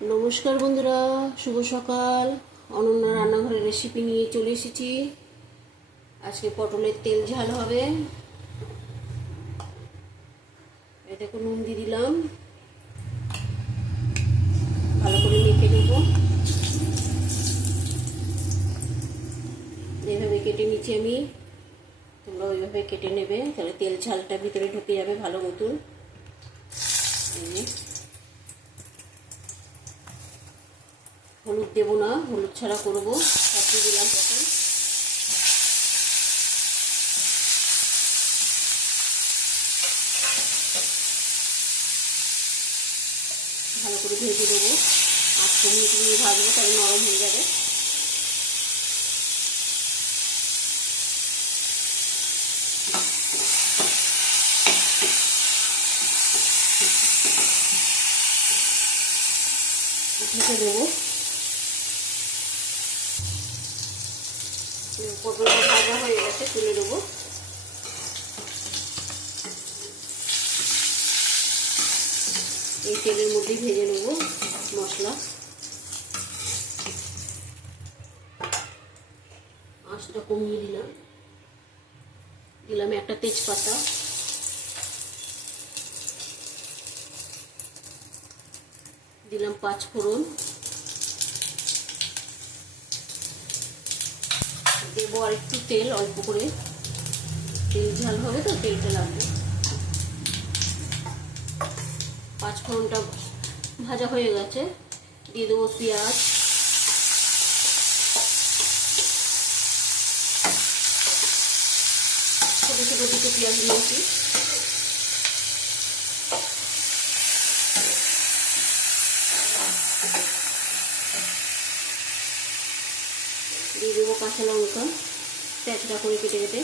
নমস্কার বন্ধুরা, শুভ সকাল। অনন্যা রান্নাঘরের রেসিপি নিয়ে চলে এসেছি। আজকে পটলের তেল ঝাল হবে। এটাকে নুন দিয়ে দিলাম, ভালো করে মেখে দেবো। এইভাবে কেটে নিচ্ছি আমি, তোমরা ওইভাবে কেটে নেবে, তাহলে তেল ঝালটা ভিতরে ঢুকে যাবে ভালো মতন। হলুদ দেবো না, হলুদ ছাড়া করবো। সব দিয়ে দিলাম প্রথম। ভালো করে ভেজে দেবো, আর কমিয়ে ভাজবো, তাহলে নরম হয়ে যাবে। ঢেকে দেবো। পটলটা ভাজা হয়ে গেছে, তুলে দেবো। এই তেলের মধ্যেই ভেজে নেবো মশলা। আঁচটা কমিয়ে দিলাম একটা তেজপাতা, দিলাম 5 ফোড়ন, দেবো আর একটু তেল, অল্প করে। তেল ঝাল হবে তো, তেলটা লাগবে। 5 ফোড়নটা ভাজা হয়ে গেছে, দিয়ে দেবো পেঁয়াজ। ছোটো ছোটো দুটো পেঁয়াজ নিয়েছি। দিয়ে দেবো কাঁচা লঙ্কা, তেঁচড়া করে কেটে কেটে।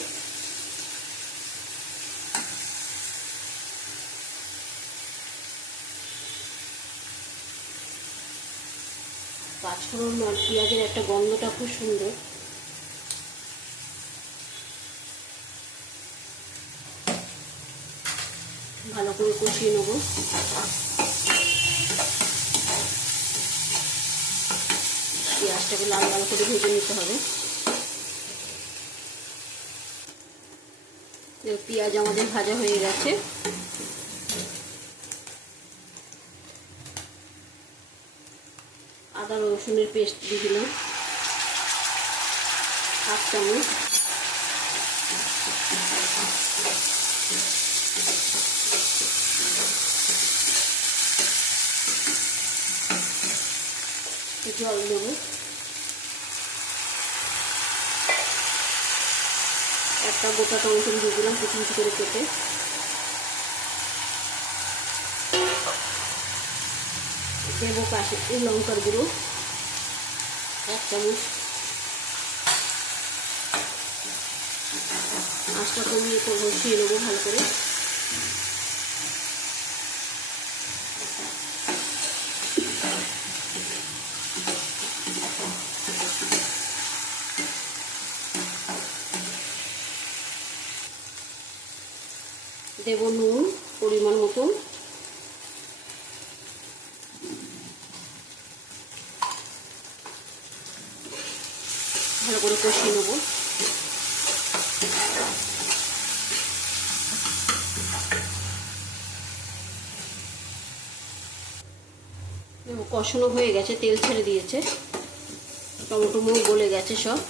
পাঁচফোড়ন আর পেঁয়াজের একটা গন্ধটা খুব সুন্দর। ভালো করে কষিয়ে নেব। পেঁয়াজটাকে লাল লাল করে ভেজে নিতে হবে। পেঁয়াজ আমাদের ভাজা হয়ে গেছে। আদা রসুনের পেস্ট দিয়ে দিলাম 1/2 চামচ। জল দেবো। একটা গোটা টমেটো দিয়ে দিলাম কুচি কুচি করে কেটে। দেবো কাশ্মীরি লঙ্কার গুঁড়ো 1 চামচ। আঁচটা কমিয়ে কষিয়ে নেবো ভালো করে। দেবো নুন পরিমাণ মতন। ভালো করে কষিয়ে নেব। কষানো হয়ে গেছে, তেল ছেড়ে দিয়েছে, টমেটো মুখ গলে গেছে সব।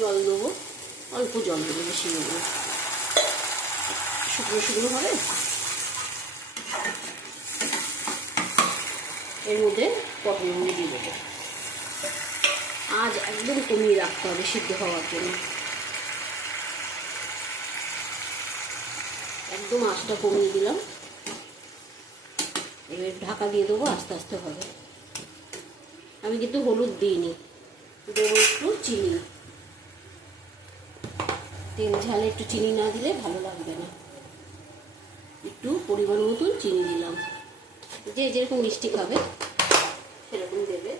জল দেবো, অল্প জল দেবো, বেশি দেবো। শুকনো শুকনো হবে। এর মধ্যে পটলগুলো দিয়ে দেবো। আজ একদম কমিয়ে রাখতে হবে সিদ্ধ হওয়ার জন্য। একদম আঁচটা কমিয়ে দিলাম। এবার ঢাকা দিয়ে দেবো, আস্তে আস্তে হবে। আমি কিন্তু হলুদ দিইনি, দেবো একটু চিনি। তেল ঝালে একটু চিনি না দিলে ভালো লাগবে না। একটু পরিমাণ মতন চিনি দিলাম, যে যেরকম মিষ্টি খাবে সেরকম দেবে।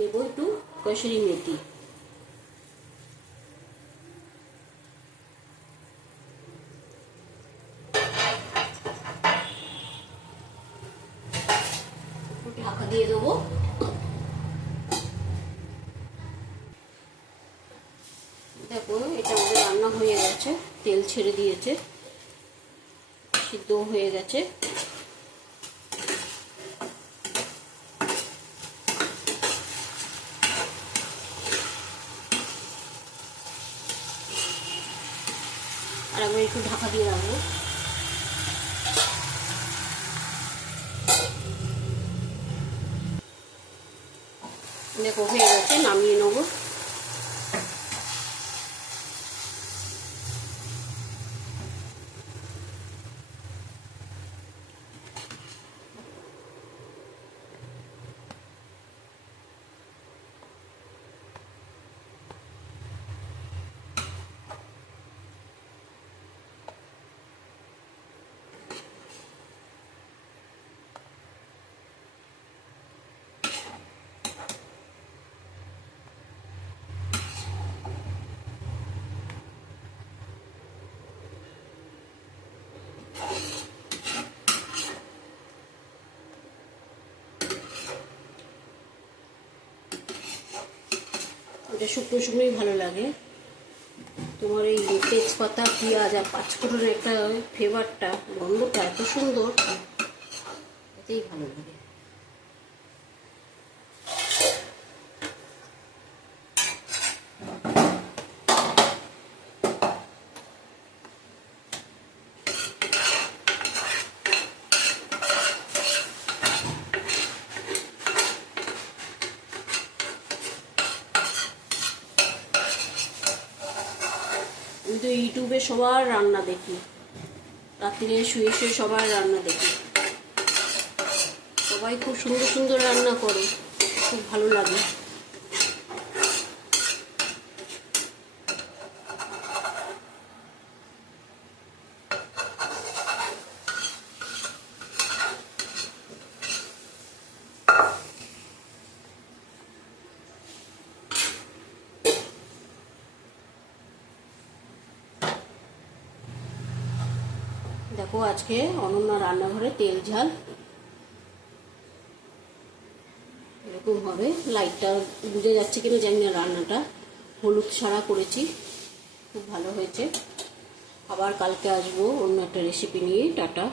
দেবো একটু কসুরি মেথি। ঢাকা দিয়ে দেবো। দেখো এটা আমাদের রান্না হয়ে গেছে, তেল ছেড়ে দিয়েছে, সিদ্ধ হয়ে গেছে। আর আমি একটু ঢাকা দিয়ে রাখবো। দেখো হয়ে গেছে, নামিয়ে নেবো। এটা শুকনো শুকনোই ভালো লাগে। তোমার এই তেজপাতা, পেঁয়াজ আর পাঁচফোড়নের একটা ফ্লেভারটা, গন্ধটা এত সুন্দর, এতেই ভালো লাগে। আমি তো ইউটিউবে সবার রান্না দেখি, রাত্রিরে শুয়ে শুয়ে সবার রান্না দেখি। সবাই খুব সুন্দর সুন্দর রান্না করে, খুব ভালো লাগে। দেখো আজকে অনন্যা রান্নাঘরে তেল ঝাল এরকম হবে। লাইটটা বুঝে যাচ্ছে কিনা জানি না। রান্নাটা হলুদ ছাড়া করেছি, খুব ভালো হয়েছে। আবার কালকে আসবো অন্য একটা রেসিপি নিয়ে। টাটা।